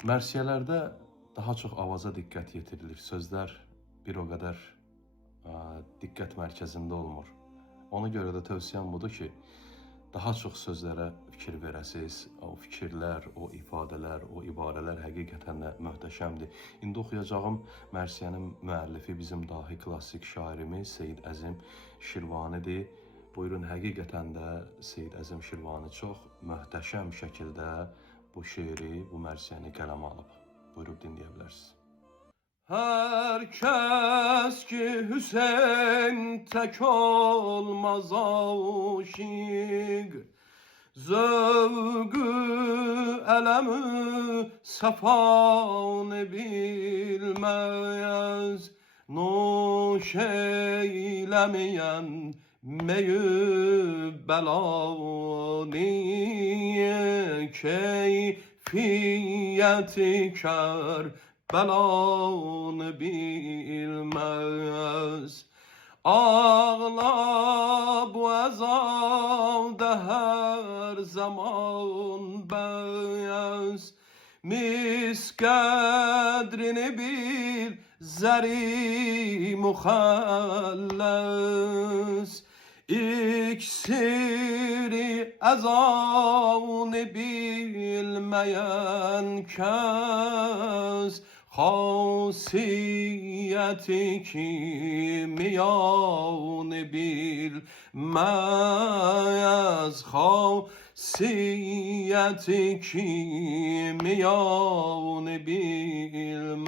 Mərsiyələrdə daha çox avaza diqqət yetirilir. Sözlər bir o qədər diqqət mərkəzində olmur. Ona görə də tövsiyəm budur ki, daha çox sözlərə fikir verəsiz. O fikirlər, o ifadələr, o ibarələr həqiqətən də möhtəşəmdir. İndi oxuyacağım mərsiyənin müəllifi bizim dahi klassik şairimiz Seyid Əzim Şirvanidir. Buyurun, həqiqətən də Seyid Əzim Şirvani çox möhtəşəm şəkildə bu şeiri, bu mərsiyəni qələmə alıb. Buyurub dinləyə bilərsiniz. Hər kəs ki Hüseyn tək olmaz aşiq, zövqü ələmü səfanı bilməz, nuş eyləməyən meyü bəlani, keyfiyyəti kər bəlanı bilməz. Ağla bu əzavdə hər zaman bəz, mis qədrini bil zəri müxəlləs, İksiri əzanı bilməyən kəs, xasiyyəti kimiyanı bilməz, xasiyyəti kimiyanı bilməz.